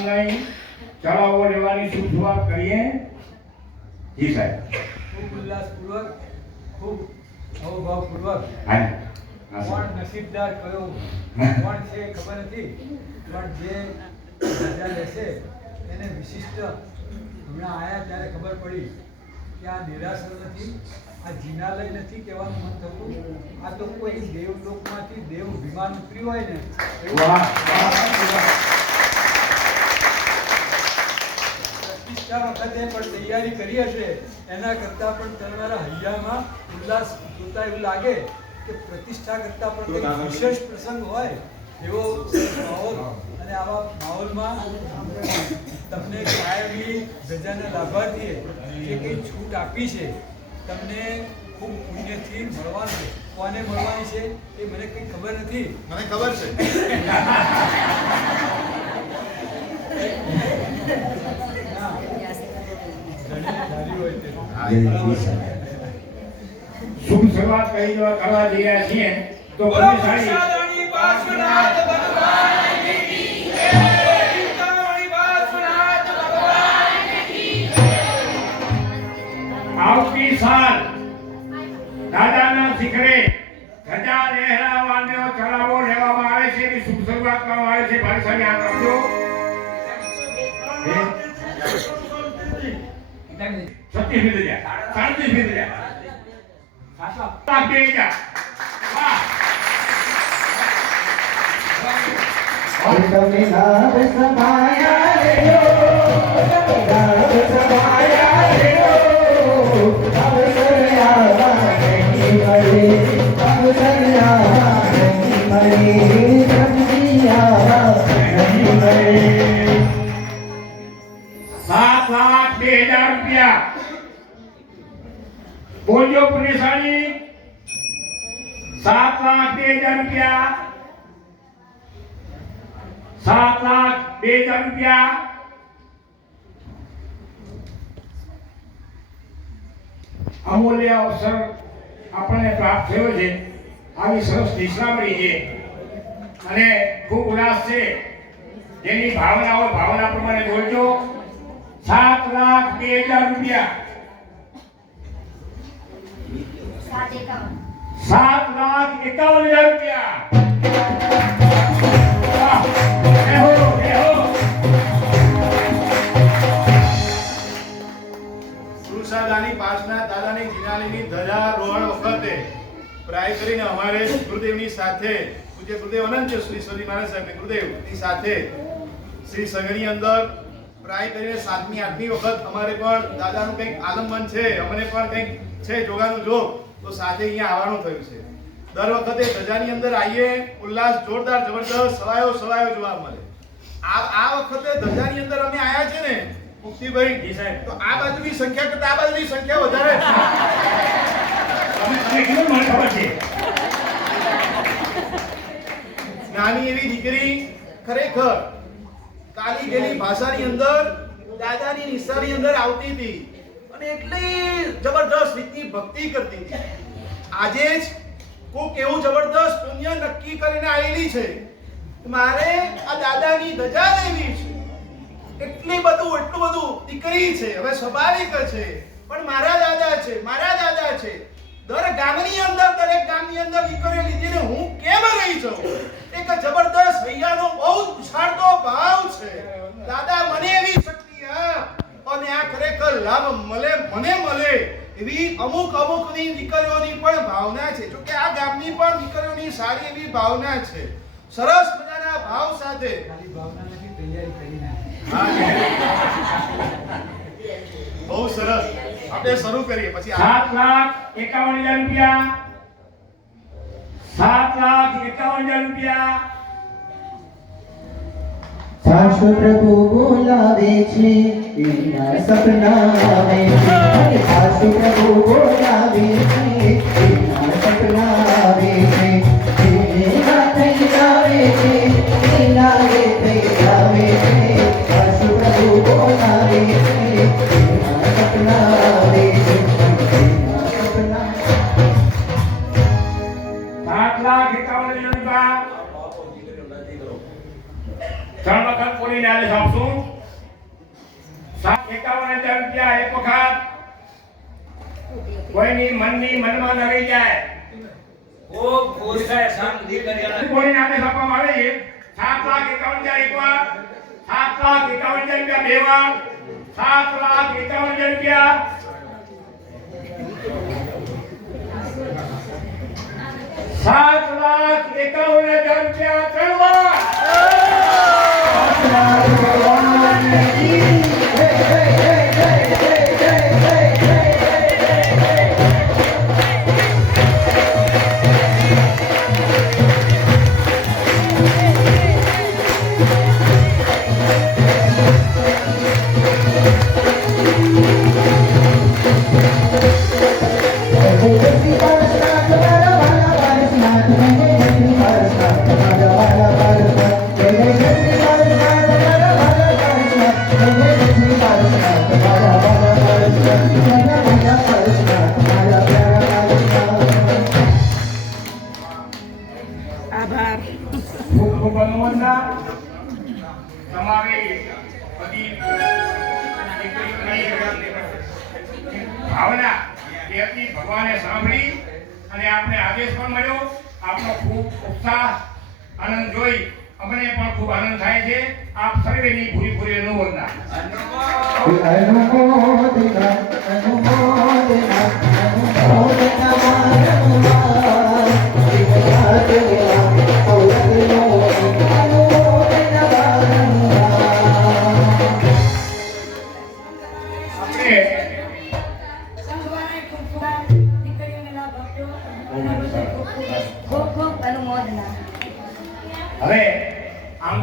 Online ચલાવો લેવાની શરૂઆત કરીએ. જી સાહેબ. ખૂબ ઉલ્લાસપૂર્વક, ખૂબ અવભાવપૂર્વક. હા કોણ નસીબદાર કયો કોણ છે ખબર નથી, પણ જે રજા લેશે એને વિશિષ્ટ હમણાં આયા ત્યારે ખબર પડી કે આ નિરાશર નથી, આ જિનાલય નથી કહેવાનું મન થતું, આ તો કોઈ દેવલોકમાંથી દેવ વિમાન ઉતર્યું હોય ને એવું. પ્રતિષ્ઠા વખતે પણ તૈયારી કરી હશે એના કરતાં પણ તમારા હૈયામાં ઉલ્લાસ જોતા એવું લાગે કે પ્રતિષ્ઠા કરતાં પણ કંઈક વિશેષ પ્રસંગ હોય એવો માહોલ. અને આવા માહોલમાં તમને કાયમી ધજાના લાભાર્થીએ જે કંઈ છૂટ આપી છે તમને ખૂબ પુણ્યથી મળવાનું છે. કોને મળવાની છે એ મને કંઈ ખબર નથી. મને ખબર છે. શુભ શરૂઆત કરવા જઈ રહ્યા છીએ તો બંને આવતી સાલ દાદાના શિખરે ધજા લહેરાવાનો ચલાવો લેવામાં આવે છે એની શુભ શરૂઆત કરવામાં આવે છે. ભાઈ યાદ રાખજો. 36 મિનિટ ગયા, 37 મિનિટ ગયા. ₹7,02,000 બોલજો પુણ્યશાળી. ₹7,02,000 ₹7,02,000 અમૂલ્ય અવસર આપણને પ્રાપ્ત થયો છે. આવી સરસ નિષ્ણામણી છે અને ખૂબ ઉલ્લાસ છે. જેની ભાવના હોય ભાવના પ્રમાણે બોલજો. ₹7,02,000 સુરસાદાની પાસના દાદાની જિનાલયની ધજારોહણ વખતે પ્રાય કરીને અમારે ગુરુદેવની સાથે પૂજ્ય ગુરુદેવ અનંત શ્રી સ્વામી મહારાજ સાહેબ ગુરુદેવની સાથે શ્રી સંઘની અંદર પ્રાય કરીને 7મી 8મી વખત અમારે પણ દાદાનું કંઈક આલંબન છે, અમને પણ કંઈક છે જોગાનું જોગ, તો સાથે અહીંયા આવવાનું થયું છે. દર વખતે ધજાની અંદર આવીએ ઉલ્લાસ જોરદાર જબરદસ્ત સવાયો જોવા મળે. આ વખતે ધજાની અંદર અમે આયા છે ને મુક્તિભાઈ જી સાહેબ, તો આ બાજુની સંખ્યા કરતા આ બાજુની સંખ્યા વધારે છે. તમે કીધું મને ખબર છે. નાની એવી દીકરી ખરેખર કાલી ગેલી ભાષાની અંદર દાદાની નિશાની અંદર આવતી હતી અને એટલી જબરદસ્ત રીતની ભક્તિ કરતી હતી. આજે જ કોક એવું જબરદસ્ત પુણ્ય નક્કી કરીને આવેલી છે મારે આ દાદાની ધજા લેવી છે. એટલું બધું દીકરી છે, હવે સ્વાભાવિક છે, પણ મારા દાદા છે. દરેક ગામની અંદર દીકરીઓ લીધીને હું કેમ રહી છું? એક જબરદસ્ત હૈયાનો બહુ ઉછાળતો ભાવ છે. દાદા મને એવી શક્તિ અને આ ખરેખર લાભ મને મળે એવી અમુકની દીકરીઓની પણ ભાવના છે. જો કે આ ગામની પણ દીકરીઓની સારી એવી ભાવના છે. સરસ મજાના ભાવ સાથે ખાલી ભાવના નથી, તૈયારી કરીને બહુ સરસ. આપણે શરૂ કરીએ પછી. ₹7,51,000 ₹7,51,000 સાસુ પ્રભુ બોલાવે છે એના સપના આવે છે. સાસુ પ્રભુ બોલાવે છે એના સપના આવે છે. એના થઈ આવે છે એના થઈ આવે છે. સાસુ પ્રભુ બોલાવે છે એના સપના આવે છે. એના સપના ₹7,51,000 ત્રણ વખત બોલીને આદેશ આપશું. કોઈની મનમાં ન રહી જાય. ખૂબ ખુશ થાય શાંતિ કરી કોઈને આદેશ આપવામાં આવે છે 7,51,000 એક વાર, 7,51,000 રૂપિયા બે વાર, 7,51,000 રૂપિયા, 7,51,000 રૂપિયા ત્રણ વાર. ખૂબ ખૂબ અનુમોદના. તમારી બધી ભાવના એ હતી ભગવાને સાંભળી અને આપને આદેશ પણ મળ્યો. આપનો ખૂબ ઉત્સાહ આનંદ જોઈ અમને પણ ખૂબ આનંદ થાય છે. આપ સર્વેની પૂરી અનુમોદના. ખૂબ ખૂબ અનુમોદના. હવે આમ